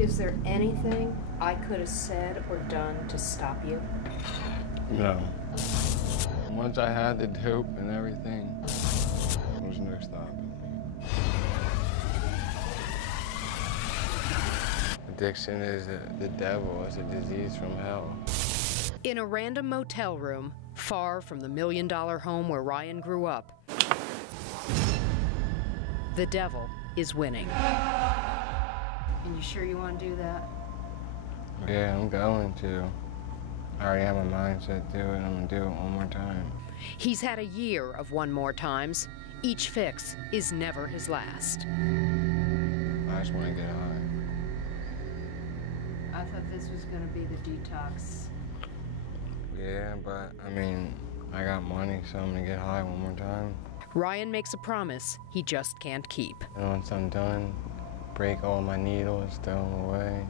Is there anything I could have said or done to stop you? No. Once I had the dope and everything, there was no stopping me. Addiction is the devil. It's a disease from hell. In a random motel room, far from the million-dollar home where Ryan grew up, the devil is winning. And you sure you want to do that? Yeah, I'm going to. I already have my mindset to do it. I'm going to do it one more time. He's had a year of one more times. Each fix is never his last. I just want to get high. I thought this was going to be the detox. Yeah, but, I mean, I got money, so I'm going to get high one more time. Ryan makes a promise he just can't keep. And once I'm done, break all my needles, throw them away.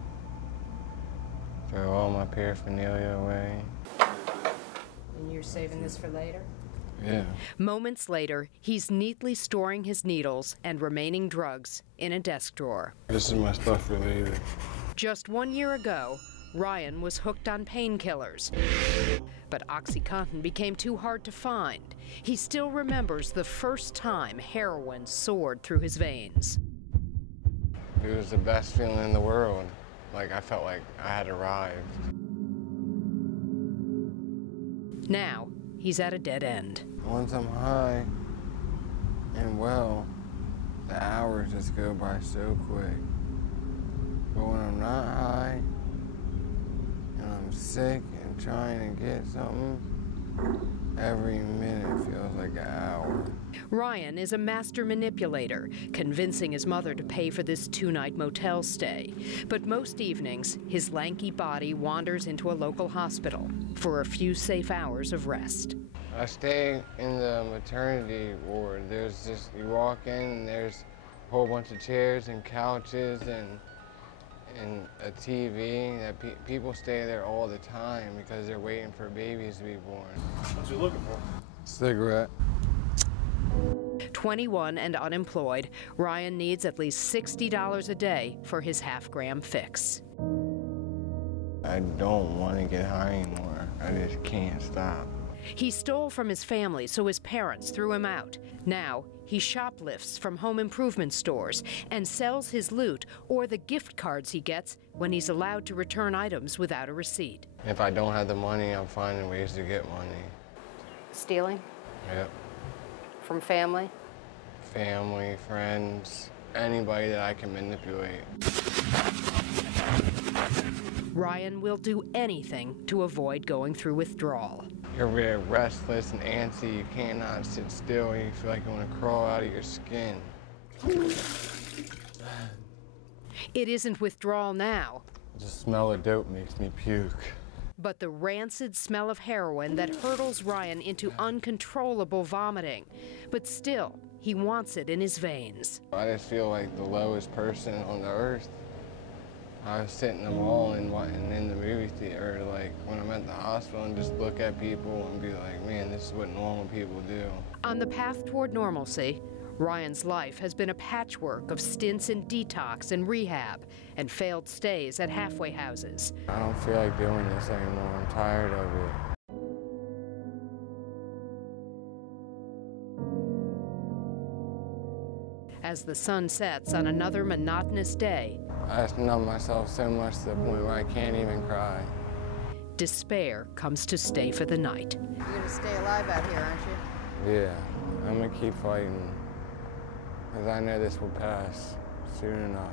Throw all my paraphernalia away. And you're saving this for later? Yeah. Moments later, he's neatly storing his needles and remaining drugs in a desk drawer. This is my stuff for later. Just 1 year ago, Ryan was hooked on painkillers. But OxyContin became too hard to find. He still remembers the first time heroin soared through his veins. It was the best feeling in the world. Like, I felt like I had arrived. Now, he's at a dead end. Once I'm high and well, the hours just go by so quick. But when I'm not high and I'm sick and trying to get something, every minute feels like an hour. Ryan is a master manipulator, convincing his mother to pay for this two-night motel stay. But most evenings, his lanky body wanders into a local hospital for a few safe hours of rest. I stay in the maternity ward. There's just, you walk in and there's a whole bunch of chairs and couches and a TV. That people stay there all the time because they're waiting for babies to be born. What you looking for? Cigarette. 21 and unemployed, Ryan needs at least $60 a day for his half-gram fix. I don't want to get high anymore. I just can't stop. He stole from his family, so his parents threw him out. Now, he shoplifts from home improvement stores and sells his loot or the gift cards he gets when he's allowed to return items without a receipt. If I don't have the money, I'm finding ways to get money. Stealing? Yep. From family? Family, friends, anybody that I can manipulate. Ryan will do anything to avoid going through withdrawal. You're very restless and antsy. You cannot sit still. You feel like you want to crawl out of your skin. It isn't withdrawal now, The smell of dope makes me puke. but the rancid smell of heroin that hurtles Ryan into uncontrollable vomiting. But still, he wants it in his veins. I just feel like the lowest person on the earth. I was sitting in the mall and in the movie theater, like when I'm at the hospital, and just look at people and be like, man, this is what normal people do. On the path toward normalcy, Ryan's life has been a patchwork of stints in detox and rehab and failed stays at halfway houses. I don't feel like doing this anymore. I'm tired of it. As the sun sets on another monotonous day, I just numb myself so much to the point where I can't even cry. despair comes to stay for the night. You're gonna stay alive out here, aren't you? Yeah, I'm gonna keep fighting, because I know this will pass soon enough.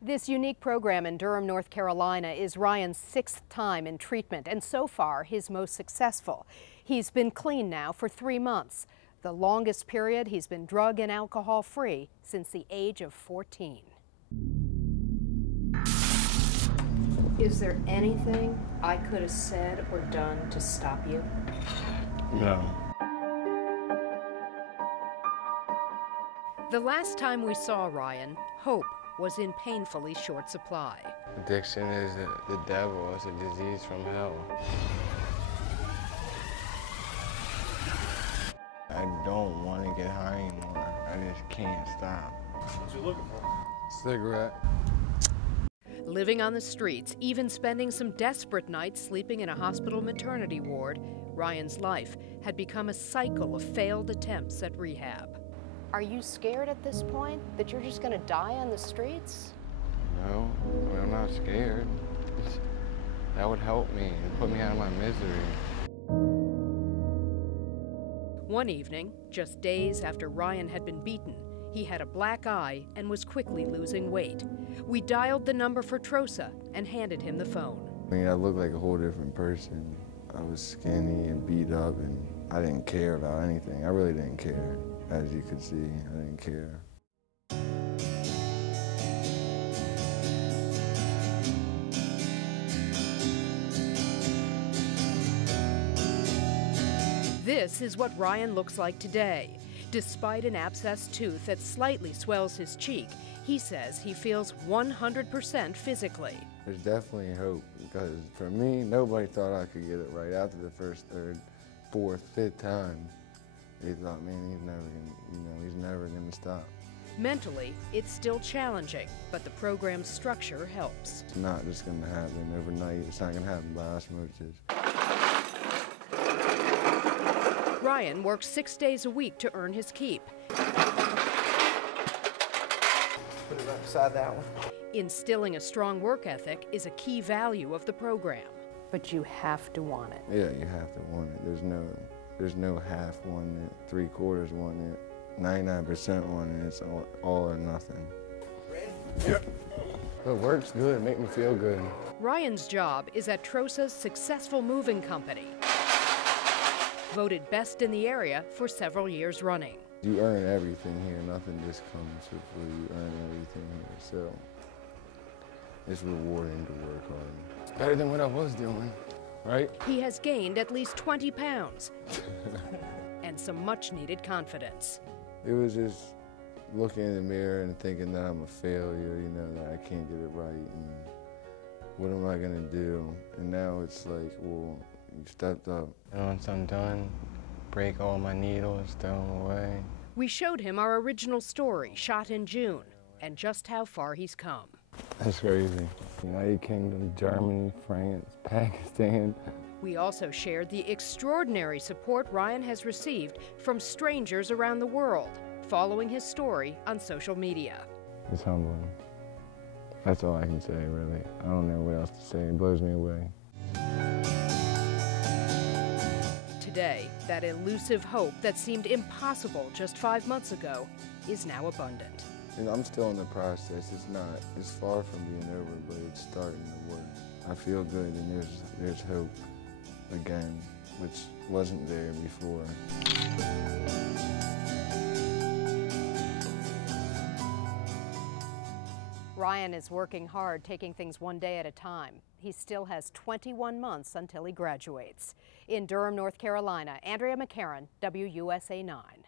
This unique program in Durham, North Carolina is Ryan's 6th time in treatment, and so far his most successful. He's been clean now for 3 months, the longest period he's been drug and alcohol free since the age of 14. Is there anything I could have said or done to stop you? No. The last time we saw Ryan, hope was in painfully short supply. Addiction is the devil. It's a disease from hell. don't want to get high anymore. I just can't stop. What you looking for? Cigarette. Living on the streets, even spending some desperate nights sleeping in a hospital maternity ward, Ryan's life had become a cycle of failed attempts at rehab. Are you scared at this point that you're just going to die on the streets? No, I'm not scared. That would help me and put me out of my misery. One evening, just days after Ryan had been beaten, he had a black eye and was quickly losing weight. We dialed the number for Trosa and handed him the phone. I mean, I looked like a whole different person. I was skinny and beat up, and I didn't care about anything. I really didn't care. As you could see, I didn't care. This is what Ryan looks like today. Despite an abscessed tooth that slightly swells his cheek, he says he feels 100% physically. There's definitely hope, because for me, nobody thought I could get it right after the first, third, fourth, fifth time. They thought, man, he's never gonna stop. Mentally, it's still challenging, but the program's structure helps. It's not just gonna happen overnight. It's not gonna happen by osmosis. Ryan works 6 days a week to earn his keep. Put it right beside that one. Instilling a strong work ethic is a key value of the program. But you have to want it. Yeah, you have to want it. There's no half wanting it, 3/4 wanting it, 99% wanting it. It's all or nothing. Ready? Yep. It works good, make me feel good. Ryan's job is at Trosa's successful moving company, voted best in the area for several years running. You earn everything here. Nothing just comes for free. You earn everything here. So it's rewarding to work hard. It's better than what I was doing, right? He has gained at least 20 pounds and some much-needed confidence. It was just looking in the mirror and thinking that I'm a failure, that I can't get it right, and what am I gonna do? And now it's like, well, you stepped up. And once I'm done, break all my needles, throw them away. We showed him our original story, shot in June, and just how far he's come. That's crazy. United Kingdom, Germany, France, Pakistan. We also shared the extraordinary support Ryan has received from strangers around the world, following his story on social media. It's humbling. That's all I can say, really. I don't know what else to say. It blows me away. Today, that elusive hope that seemed impossible just 5 months ago is now abundant. I'm still in the process. It's far from being over, but it's starting to work. I feel good, and there's hope again, which wasn't there before. Ryan is working hard, taking things one day at a time. He still has 21 months until he graduates. In Durham, North Carolina, Andrea McCarran, WUSA 9.